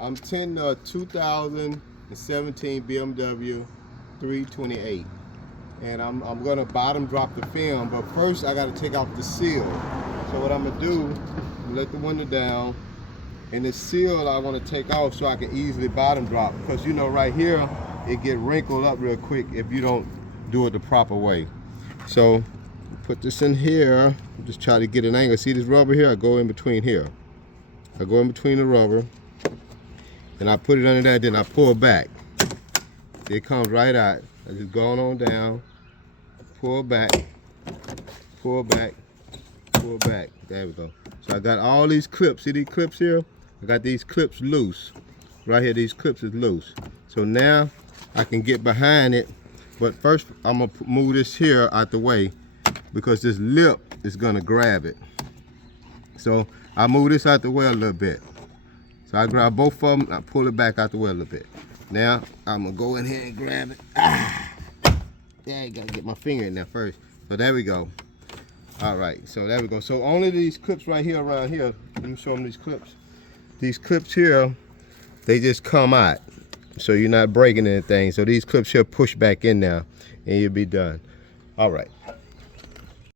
I'm 2017 BMW 328. And I'm gonna bottom drop the film, but first I gotta take off the seal. So what I'm gonna do, let the window down, and the seal I wanna take off so I can easily bottom drop, because you know right here, it get wrinkled up real quick if you don't do it the proper way. So put this in here, just try to get an angle. See this rubber here? I go in between here. I go in between the rubber, and I put it under there, then I pull back. It comes right out. I just go on down, pull back, pull back, pull back. There we go. So I got all these clips. See these clips here? I got these clips loose. Right here, these clips is loose. So now I can get behind it, but first I'm gonna move this here out the way because this lip is gonna grab it. So I move this out the way a little bit. So I grab both of them, I pull it back out the way a little bit. Now I'm gonna go in here and grab it. Yeah, you gotta get my finger in there first. So there we go. All right, so there we go. So only these clips right here around here, let me show them these clips. These clips here, they just come out. So you're not breaking anything. So these clips here push back in now and you'll be done. All right.